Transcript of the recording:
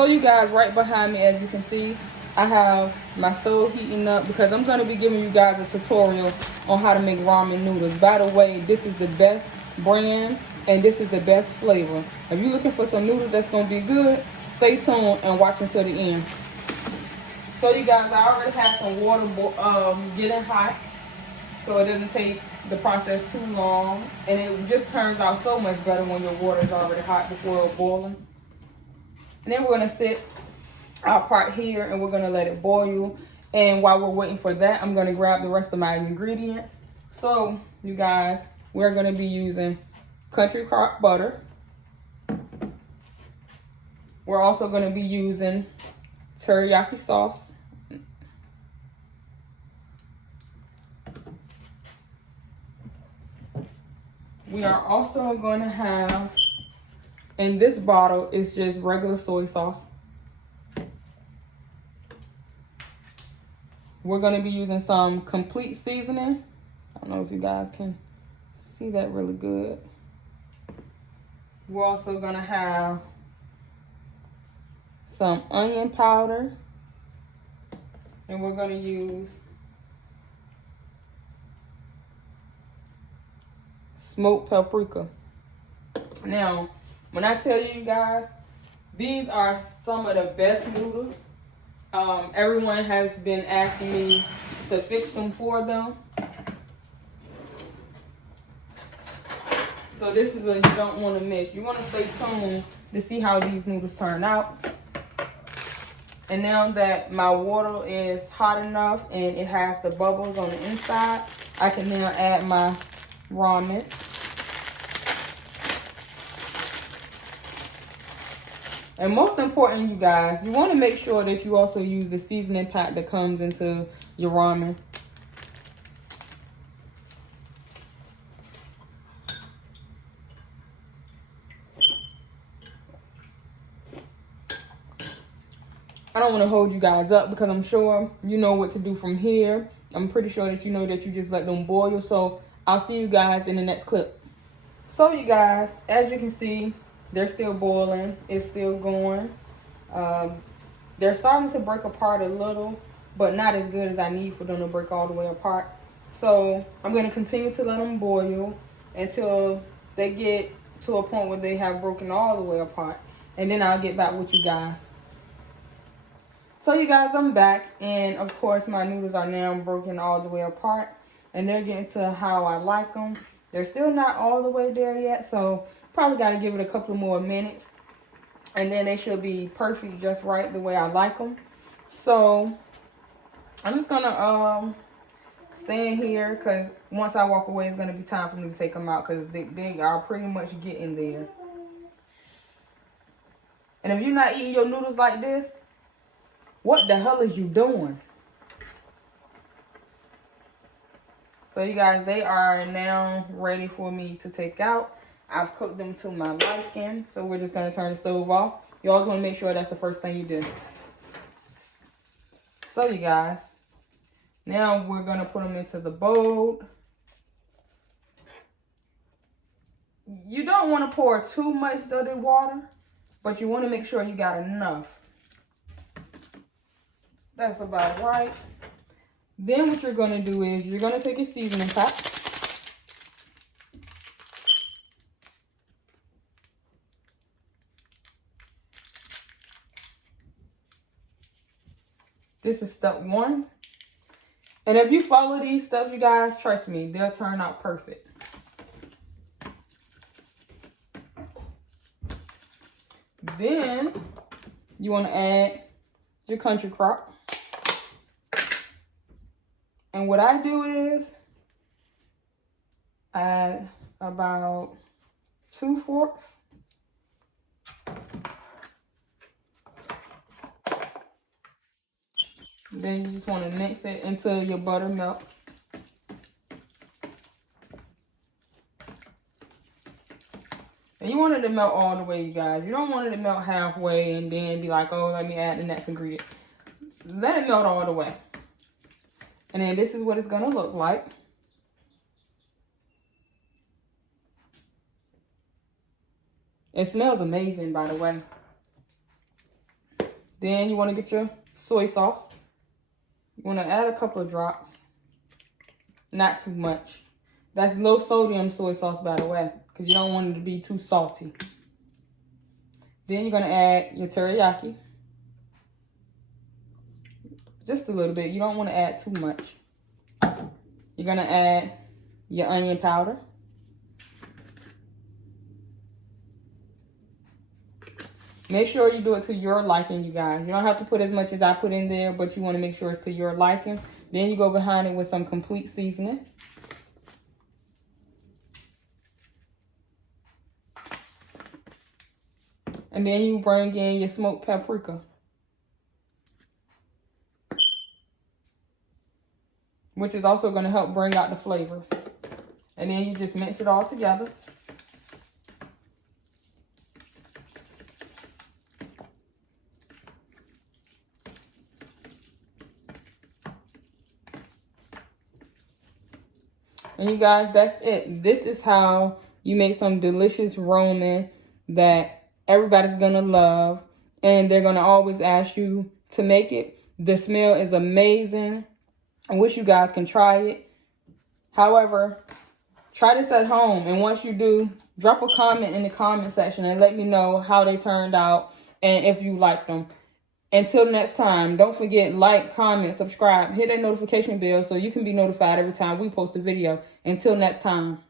So you guys, right behind me, as you can see, I have my stove heating up because I'm going to be giving you guys a tutorial on how to make ramen noodles. By the way, this is the best brand and this is the best flavor. If you're looking for some noodles that's going to be good, stay tuned and watch until the end. So you guys, I already have some water getting hot so it doesn't take the process too long. And it just turns out so much better when your water is already hot before it's boiling. And then we're going to sit our pot here and we're going to let it boil. And while we're waiting for that, I'm going to grab the rest of my ingredients. So you guys, we're going to be using country crock butter. We're also going to be using teriyaki sauce. We are also going to have, in this bottle, it's just regular soy sauce. We're going to be using some complete seasoning. I don't know if you guys can see that really good. We're also going to have some onion powder. And we're going to use smoked paprika. Now, when I tell you guys, these are some of the best noodles. Everyone has been asking me to fix them for them. So this is what you don't want to miss. You want to stay tuned to see how these noodles turn out. And now that my water is hot enough and it has the bubbles on the inside, I can now add my ramen. And most important, you guys, you want to make sure that you also use the seasoning pack that comes into your ramen. I don't want to hold you guys up because I'm sure you know what to do from here. I'm pretty sure that you know that you just let them boil. So I'll see you guys in the next clip. So you guys, as you can see, they're still boiling. It's still going. They're starting to break apart a little, but not as good as I need for them to break all the way apart. So I'm going to continue to let them boil until they get to a point where they have broken all the way apart. And then I'll get back with you guys. So you guys, I'm back. And of course, my noodles are now broken all the way apart. And they're getting to how I like them. They're still not all the way there yet. So probably got to give it a couple more minutes. And then they should be perfect just right the way I like them. So I'm just going to stay in here because once I walk away, it's going to be time for me to take them out because they are pretty much getting there. And if you're not eating your noodles like this, what the hell is you doing? So you guys, they are now ready for me to take out. I've cooked them to my liking, so we're just going to turn the stove off. You always want to make sure that's the first thing you do. So you guys, now we're going to put them into the bowl. You don't want to pour too much dirty water, but you want to make sure you got enough. That's about right. Then what you're going to do is you're going to take a seasoning pack. This is step 1. And if you follow these steps, you guys, trust me, they'll turn out perfect. Then you want to add your country crock. And what I do is add about 2 forks. Then you just want to mix it until your butter melts. And you want it to melt all the way, you guys. You don't want it to melt halfway and then be like, oh, let me add the next ingredient. Let it melt all the way. And then this is what it's going to look like. It smells amazing, by the way. Then you want to get your soy sauce. You want to add a couple of drops. Not too much. That's low sodium soy sauce, by the way, because you don't want it to be too salty. Then you're going to add your teriyaki. Just a little bit. You don't want to add too much. You're going to add your onion powder. Make sure you do it to your liking, you guys. You don't have to put as much as I put in there, but you want to make sure it's to your liking. Then you go behind it with some complete seasoning. And then you bring in your smoked paprika, which is also going to help bring out the flavors. And then you just mix it all together. And you guys, that's it. This is how you make some delicious ramen that everybody's going to love. And they're going to always ask you to make it. The smell is amazing. I wish you guys can try it. However, try this at home. And once you do, drop a comment in the comment section and let me know how they turned out and if you like them. Until next time, don't forget, like, comment, subscribe, hit that notification bell so you can be notified every time we post a video. Until next time.